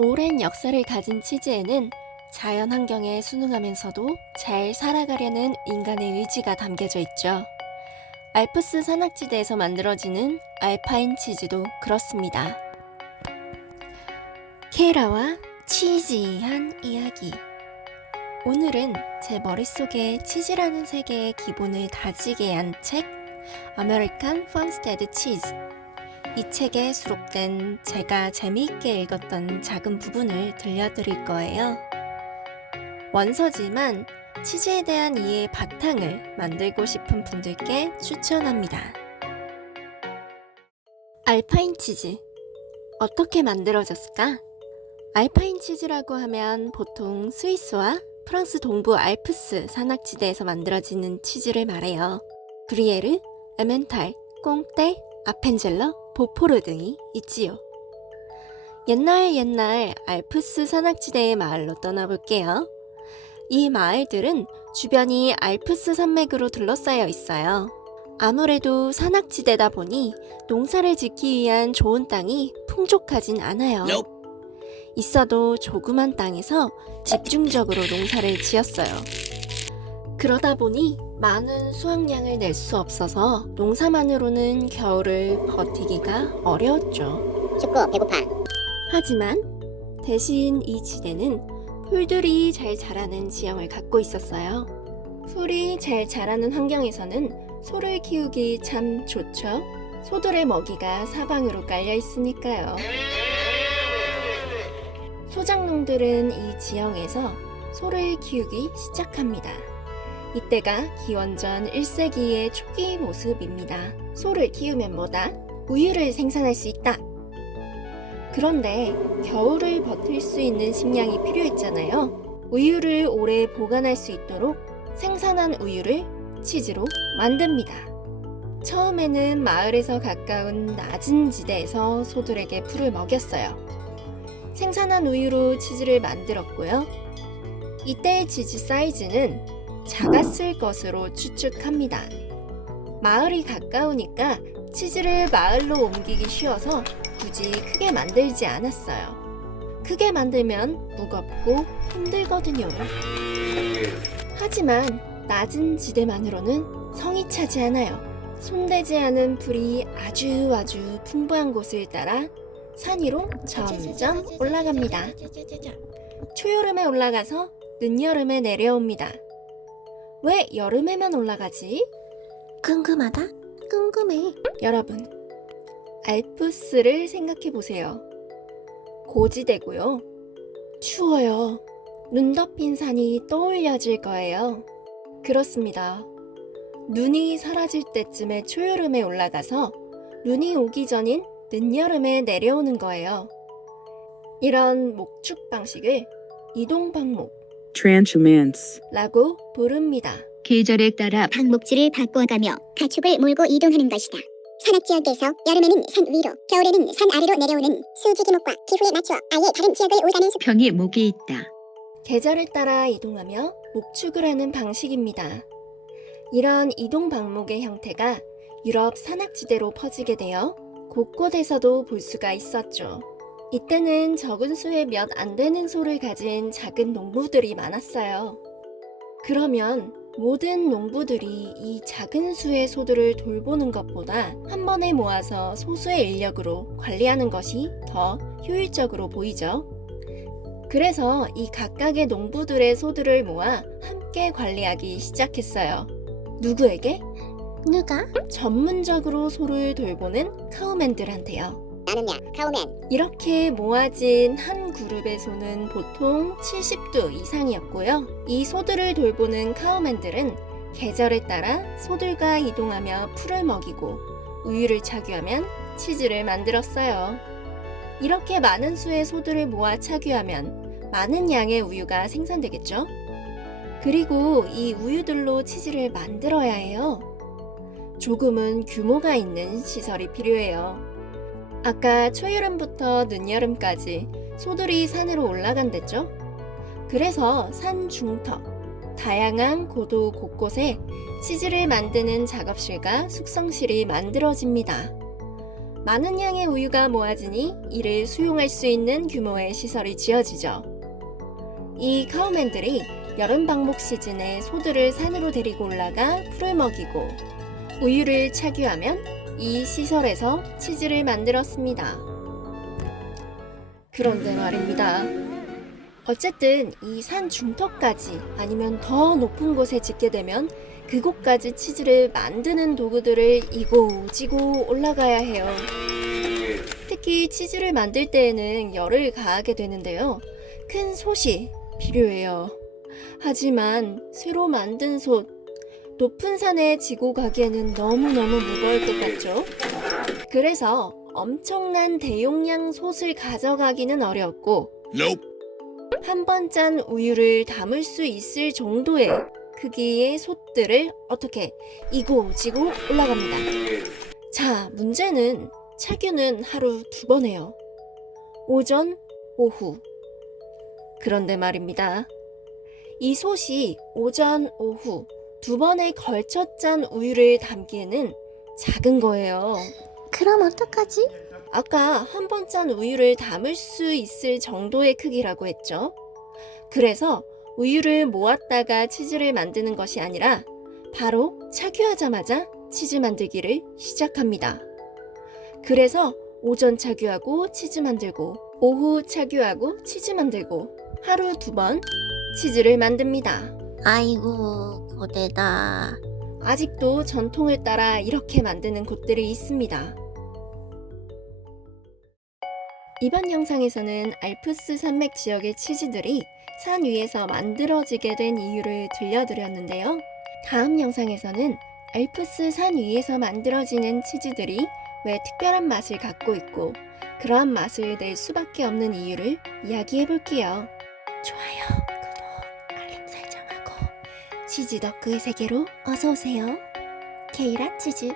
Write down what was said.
오랜 역사를 가진 치즈에는 자연 환경에 순응하면서도 잘 살아가려는 인간의 의지가 담겨져 있죠. 알프스 산악지대에서 만들어지는 알파인 치즈도 그렇습니다. 케라와 치즈한 이야기. 오늘은 제 머릿속에 치즈라는 세계의 기본을 다지게 한 책, 아메리칸 팜스테드 치즈. 이 책에 수록된 제가 재미있게 읽었던 작은 부분을 들려드릴 거예요. 원서지만 치즈에 대한 이해의 바탕을 만들고 싶은 분들께 추천합니다. 알파인 치즈. 어떻게 만들어졌을까? 알파인 치즈라고 하면 보통 스위스와 프랑스 동부 알프스 산악지대에서 만들어지는 치즈를 말해요. 그리에르, 에멘탈, 꽁떼, 아펜젤러, 보포르 등이 있지요. 옛날 알프스 산악지대의 마을로 떠나볼게요. 이 마을들은 주변이 알프스 산맥으로 둘러싸여 있어요. 아무래도 산악지대다 보니 농사를 짓기 위한 좋은 땅이 풍족하진 않아요. 있어도 조그만 땅에서 집중적으로 농사를 지었어요. 그러다 보니 많은 수확량을 낼 수 없어서 농사만으로는 겨울을 버티기가 어려웠죠. 춥고 배고파. 하지만 대신 이 지대는 풀들이 잘 자라는 지형을 갖고 있었어요. 풀이 잘 자라는 환경에서는 소를 키우기 참 좋죠. 소들의 먹이가 사방으로 깔려 있으니까요. 소작농들은 이 지형에서 소를 키우기 시작합니다. 이때가 기원전 1세기의 초기 모습입니다. 소를 키우면 뭐다? 우유를 생산할 수 있다. 그런데 겨울을 버틸 수 있는 식량이 필요했잖아요. 우유를 오래 보관할 수 있도록 생산한 우유를 치즈로 만듭니다. 처음에는 마을에서 가까운 낮은 지대에서 소들에게 풀을 먹였어요. 생산한 우유로 치즈를 만들었고요. 이때의 치즈 사이즈는 작았을 것으로 추측합니다. 마을이 가까우니까 치즈를 마을로 옮기기 쉬워서 굳이 크게 만들지 않았어요. 크게 만들면 무겁고 힘들거든요. 하지만 낮은 지대만으로는 성이 차지 않아요. 손대지 않은 풀이 아주 풍부한 곳을 따라 산 위로 점점 올라갑니다. 초여름에 올라가서 늦여름에 내려옵니다. 왜 여름에만 올라가지? 궁금하다? 궁금해. 여러분, 알프스를 생각해 보세요. 고지대고요. 추워요. 눈 덮인 산이 떠올려질 거예요. 그렇습니다. 눈이 사라질 때쯤에 초여름에 올라가서 눈이 오기 전인 늦여름에 내려오는 거예요. 이런 목축 방식을 이동방목 transhumance 라고 부릅니다. 계절에 따라 방목지를 바꿔가며 가축을 몰고 이동하는 것이다. 산악지역에서 여름에는 산 위로, 겨울에는 산 아래로 내려오는 수지기목과 기후에 맞춰 아예 다른 지역을 오가는 평이 목이 있다. 계절에 따라 이동하며 목축을 하는 방식입니다. 이런 이동 방목의 형태가 유럽 산악지대로 퍼지게 되어 곳곳에서도 볼 수가 있었죠. 이때는 적은 수에 몇 안 되는 소를 가진 작은 농부들이 많았어요. 그러면 모든 농부들이 이 작은 수의 소들을 돌보는 것보다 한 번에 모아서 소수의 인력으로 관리하는 것이 더 효율적으로 보이죠. 그래서 이 각각의 농부들의 소들을 모아 함께 관리하기 시작했어요. 누구에게? 누가? 전문적으로 소를 돌보는 카우맨들한테요. 나는야 카우맨. 이렇게 모아진 한 그룹의 소는 보통 70두 이상이었고요. 이 소들을 돌보는 카우맨들은 계절에 따라 소들과 이동하며 풀을 먹이고 우유를 착유하면 치즈를 만들었어요. 이렇게 많은 수의 소들을 모아 착유하면 많은 양의 우유가 생산되겠죠? 그리고 이 우유들로 치즈를 만들어야 해요. 조금은 규모가 있는 시설이 필요해요. 아까 초여름부터 늦여름까지 소들이 산으로 올라간댔죠? 그래서 산 중턱, 다양한 고도 곳곳에 치즈를 만드는 작업실과 숙성실이 만들어집니다. 많은 양의 우유가 모아지니 이를 수용할 수 있는 규모의 시설이 지어지죠. 이 카우맨들이 여름 방목 시즌에 소들을 산으로 데리고 올라가 풀을 먹이고 우유를 착유하면 이 시설에서 치즈를 만들었습니다. 그런데 말입니다. 어쨌든 이 산 중턱까지 아니면 더 높은 곳에 짓게 되면 그곳까지 치즈를 만드는 도구들을 이고지고 올라가야 해요. 특히 치즈를 만들 때에는 열을 가하게 되는데요. 큰 솥이 필요해요. 하지만 새로 만든 솥, 높은 산에 지고 가기에는 너무너무 무거울 것 같죠? 그래서 엄청난 대용량 솥을 가져가기는 어려웠고 한 번 짠 우유를 담을 수 있을 정도의 크기의 솥들을 어떻게 이고지고 올라갑니다. 자, 문제는 착유는 하루 2번 해요. 오전, 오후. 그런데 말입니다. 이 솥이 오전, 오후 2번에 걸쳐 짠 우유를 담기에는 작은 거예요. 그럼 어떡하지? 아까 한 번 짠 우유를 담을 수 있을 정도의 크기라고 했죠. 그래서 우유를 모았다가 치즈를 만드는 것이 아니라 바로 착유하자마자 치즈 만들기를 시작합니다. 그래서 오전 착유하고 치즈 만들고 오후 착유하고 치즈 만들고 하루 2번 치즈를 만듭니다. 아이고, 고되다. 아직도 전통을 따라 이렇게 만드는 곳들이 있습니다. 이번 영상에서는 알프스 산맥 지역의 치즈들이 산 위에서 만들어지게 된 이유를 들려드렸는데요. 다음 영상에서는 알프스 산 위에서 만들어지는 치즈들이 왜 특별한 맛을 갖고 있고 그러한 맛을 낼 수밖에 없는 이유를 이야기해 볼게요. 좋아요, 구독, 알림 설정하고 치즈 덕후의 세계로 어서 오세요. 케이라 치즈.